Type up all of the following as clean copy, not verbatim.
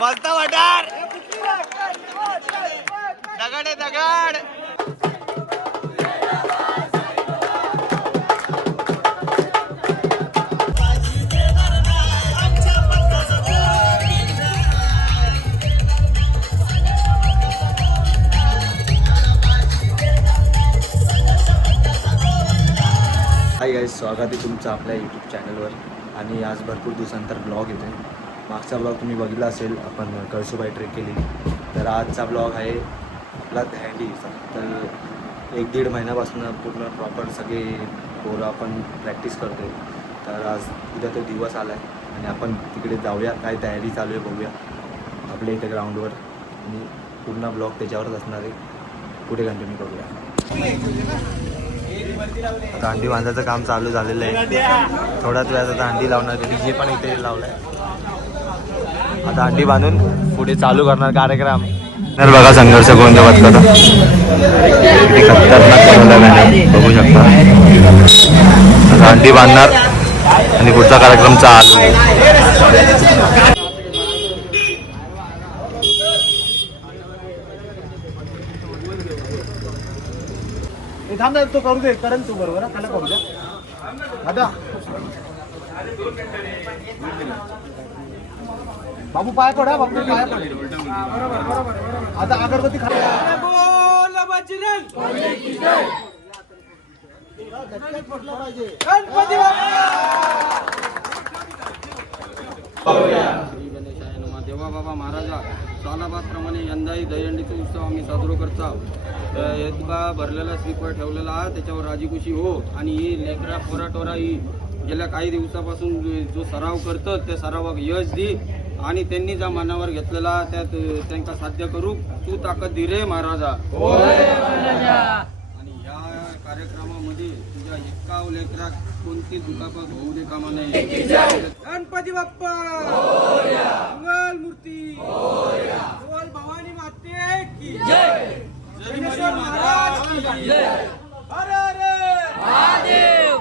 मस्त वाटार दगड दगड. हाय गाईज, स्वागत आहे तुमचं आपल्या यूट्यूब चॅनलवर. आणि आज भरपूर दिवसानंतर ब्लॉग येतो आहे. मागचा ब्लॉग तुम्ही बघितला असेल, आपण कळसुबाई ट्रेक केली. तर आजचा ब्लॉग आहे आपला दहंडीचा. तर 1-1.5 महिन्यापासून पूर्ण प्रॉपर सगळे पोरं आपण प्रॅक्टिस करतो आहे. तर आज उद्या तो दिवस आला आहे आणि आपण तिकडे जाऊया, काय तयारी चालू आहे बघूया आपल्या इथे ग्राउंडवर. आणि पूर्ण ब्लॉग त्याच्यावरच असणार आहे. पुढे कंटिन्यू करूया. आता अंडी बांधायचं काम चालू झालेलं आहे. थोड्याच वेळात आता अंडी लावणार. डीजे पण इथे लावलाय. आता अंडी बांधून पुढे चालू करणार कार्यक्रम. तर बघा संघर्ष कोणत्या वाजता खतरनाक बघू शकता. आता अंडी बांधणार आणि पुढचा कार्यक्रम चालू. थांब तो करू दे, करेल तू बरोबर. त्याला करू द्या दादा. बाबू पाय पडा, बाबू पाय पड. आता अगरबत्ती खा. देवा बाबा महाराजा सालाबादप्रमाणे यंदाही दहीहंडीचा उत्सव आम्ही साजरा करतो. इतका भरलेला श्रीफळ ठेवलेला आहे, त्याच्यावर राजीखुशी हो. आणि ही लेकरा पोराटोरा ही गेल्या काही दिवसापासून जो सराव करतात त्या सरावाक यश दे. आणि त्यांनी ज्या मनावर घेतलेला त्यात त्यांना साध्य करू तू ताकद दे रे महाराजा. आणि या कार्यक्रमामध्ये तुझ्या एका लेकराक कोणती दुखापत होऊ दे कामा नाही. गणपती बाप्पा मंगल मूर्ती बोल भवानी माते की जय. जय महाराज की जय. हर हर महादेव.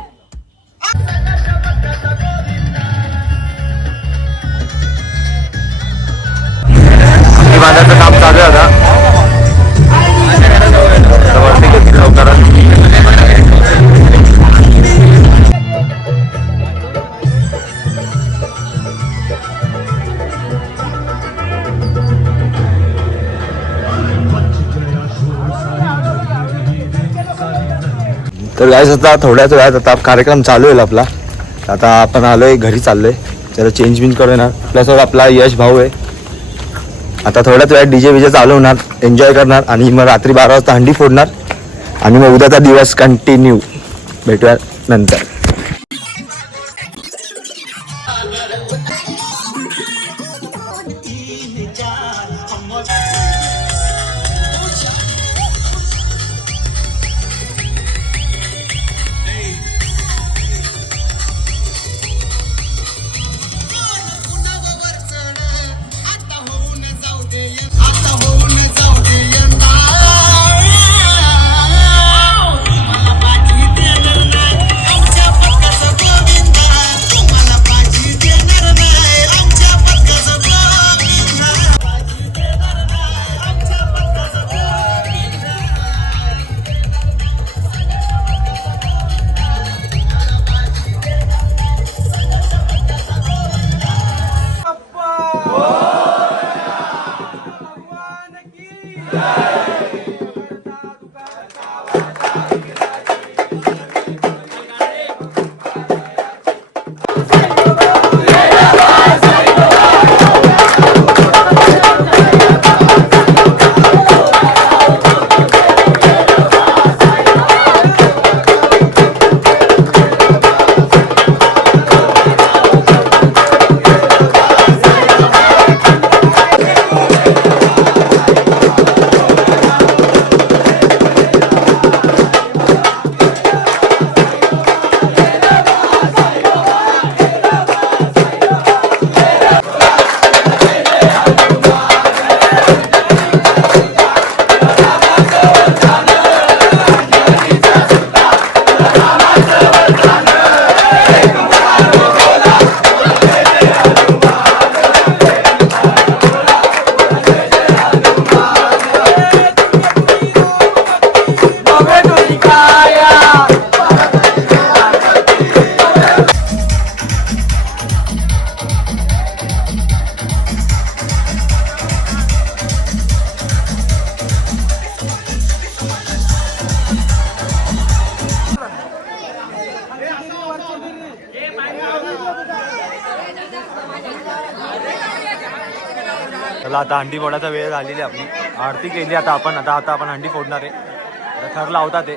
बांधायचं काम चालू आहे आता. वरती घेतली लवकरच. तर गाईस आता थोड्याच वेळात आता कार्यक्रम चालू होईल आपला. आता आपण आलोय घरी, चाललोय जरा चेंज बिंज करू येणार. आपल्यासोबत आपला यश भाऊ आहे. आता थोड्याच वेळात डीजे विजे चालू होणार, एन्जॉय करणार आणि मग रात्री 12 वाजता हंडी फोडणार. आणि मग उद्याचा दिवस कंटिन्यू. भेटूया नंतर. चला आता हंडी फोडायचा वेळ झालेली आपली. आरती केली आता आपण हंडी फोडणार आहे. आता थर लावतात ते,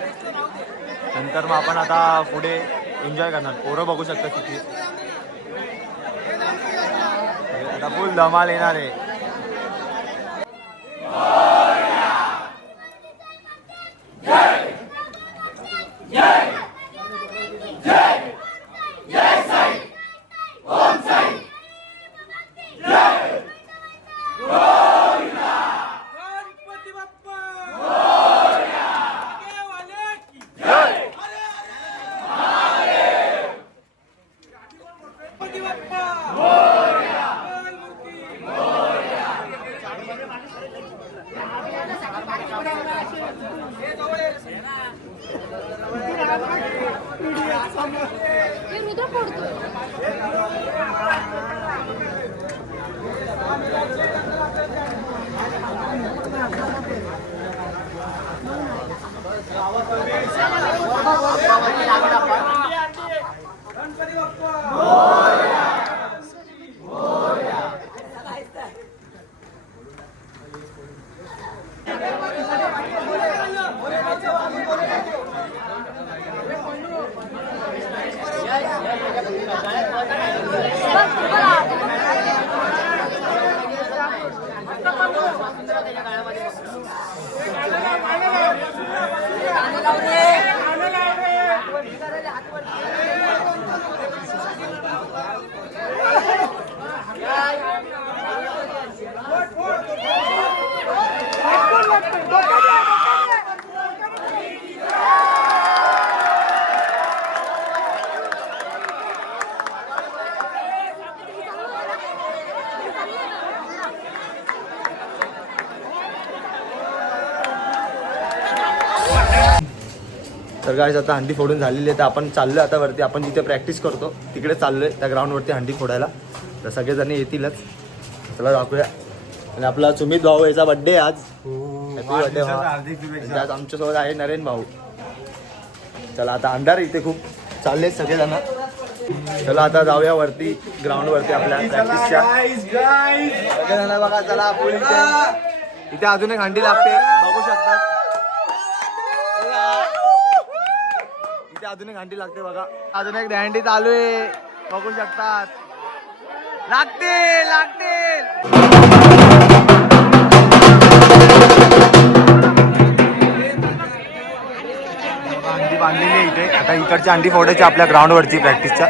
नंतर मग आपण आता पुढे एन्जॉय करणार. पोरं बघू शकता किती आता फुल धमाल येणार आहे. तर गाईस आता हंडी फोडून झालेली आहे. तर आपण चाललो आता वरती. आपण जिथे प्रॅक्टिस करतो तिकडे चाललोय, त्या ग्राउंडवरती हंडी फोडायला. तर सगळेजण येतीलच. चला दाखवूया. आणि आपला सुमित भाऊ याचा बड्डे आज. हॅपी बड्डे भाऊ. आज आमच्यासोबत आहे नरेन भाऊ. चला आता अंधार इथे खूप चालले सगळेजण. चला आता जाऊया वरती ग्राउंडवरती आपल्या प्रॅक्टिसच्या. सगळेजण बघा चला इथे अजून एक हंडी लागते बघू शकतात. इथे अजून एक हंडी लागते बघा. अजून एक हंडी चालू आहे बघू शकतात. लागतील हंडी बांधलेली आहे इथे. आता इकडची हंडी फोडायची आपल्या ग्राउंडवरची प्रॅक्टिसच्या.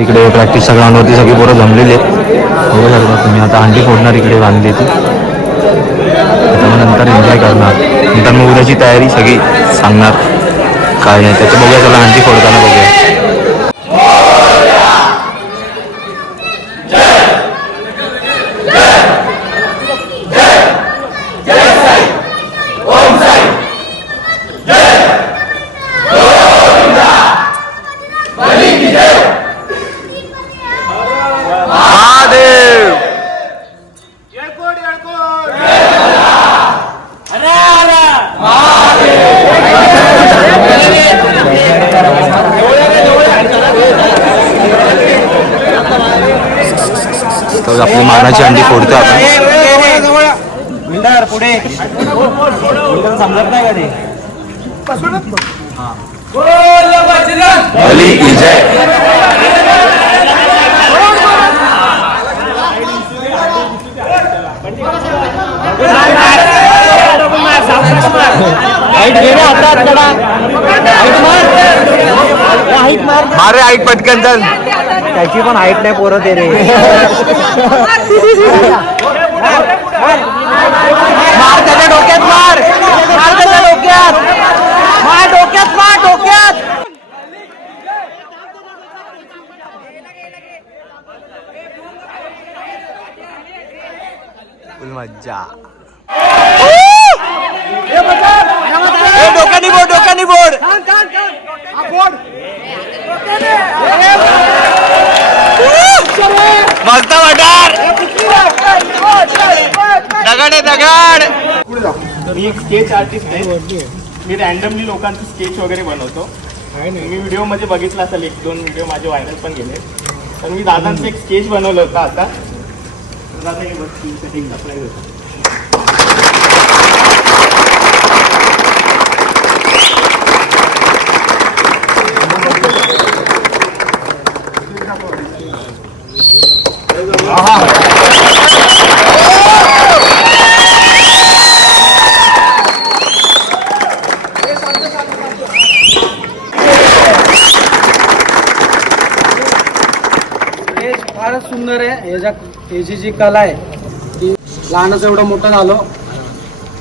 इकडे प्रॅक्टिसच्या ग्राउंडवरती सगळी पोरं जमलेली आहेत बघू शकता तुम्ही. आता हंडी फोडणार इकडे बांधली ती. आता मग नंतर एन्जॉय करणार. नंतर मग उद्याची तयारी सगळी सांगणार काय नाही त्याचं बघूया. चला हंडी फोडताना बघूया. आपली मानाची अंडी फोडतो आपण. पुढे समजत नाही का ते. बली की जय. मारे हाईट पटकन चल. त्याची पण हाईट नाही पोरं ते रे. मार त्याच्या डोक्यात मार. मार त्याच्या डोक्यात मार. डोक्यात मार. डोक्यात फुल मज्जा. डोक्यानी बोट. डोक्यानी बोट. मस्त वाटार. दगड आहे दगड. मी एक स्केच आर्टिस्ट आहे. मी रॅन्डमली लोकांचं स्केच वगैरे बनवतो. मी व्हिडिओमध्ये बघितलं असेल, 1-2 व्हिडिओ माझे व्हायरल पण गेले. तर मी दादांचं एक स्केच बनवलं होतं आता. दादा हे बघ, सेटिंग सरप्राईज होतं. फारच सुंदर आहे. याची जी कला आहे ती लहानच एवढं मोठं झालो,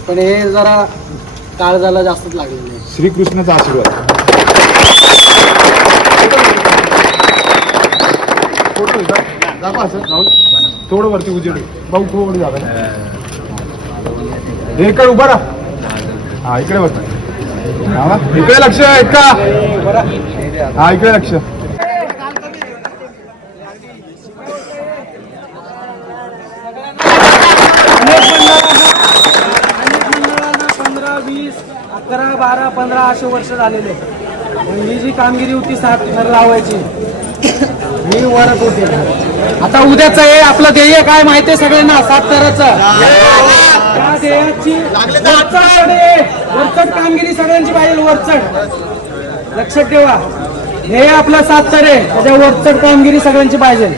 पण हे जरा काळ झाला जास्तच लागलेलं आहे. श्रीकृष्णाचा आशीर्वाद. दाखवा असं राहुल, थोडं वरती उजेड भाऊ, थोडं जागा इकडे उभा राहा. हा इकडे बस. इकडे लक्ष आहेत का? हा इकडे लक्ष. अकरा 12 15 असे वर्ष झालेले. ही जी कामगिरी होती 7 थर लावायची, ही वरत होती. आता उद्याचं हे आपलं ध्येय काय माहितीये सगळ्यांना, 7 थराचं. त्या ध्येयाची वरचढ कामगिरी सगळ्यांची पाहिजे, वरचढ. लक्षात ठेवा, हे आपलं 7 थर आहे, त्याच्या वरचढ कामगिरी सगळ्यांची पाहिजे.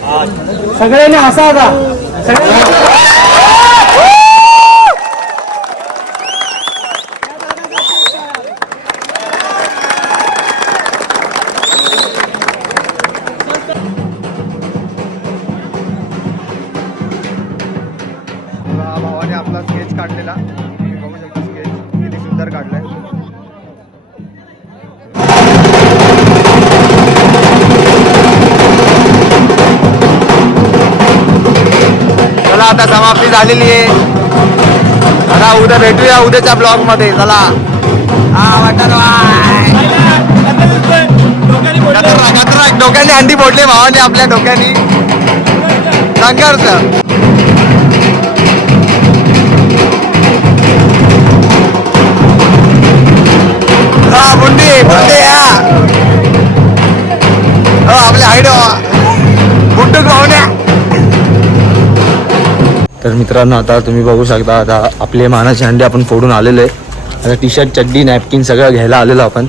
सगळ्यांनी असा का भावाने आपला स्केच काढलेला, बघू शकता स्केच किती सुंदर काढलाय. चला आता समाप्ती झालेली आहे. आता उद्या भेटूया उद्याच्या ब्लॉग मध्ये. चला डोक्याने अंडी फोडले भावाने आपल्या डोक्यानी. संघर्ष. आपल्या हाईट बुंटूक भावण्या. तर मित्रांनो, आता तुम्ही बघू शकता, आता आपले मानाचे अंडे आपण फोडून आलेले आहे. आता टी शर्ट, चड्डी, नॅपकिन सगळं घ्यायला आलेलो आपण.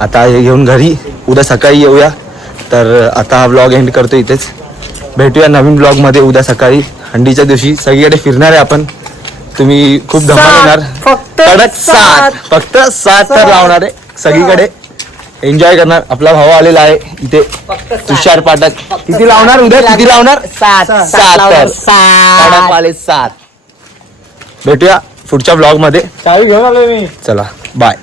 आता हे घेऊन घरी उद्या सकाळी येऊया. तर आता हा ब्लॉग एंड करतो इथेच. भेटूया नवीन ब्लॉगमध्ये उद्या सकाळी. हंडीच्या दिवशी सगळीकडे फिरणार आहे आपण. तुम्ही खूप धमाल येणार. कडक 7 फक्त 7 तर लावणार आहे सगळीकडे. एन्जॉय करणार. आपला भाऊ आलेला आहे इथे, तुषार पाठक. किती लावणार उद्या? किती लावणार? 7 तर 7. भेटूया पुढच्या ब्लॉग मध्ये. चावी घेऊन आलोय मी. चला बाय.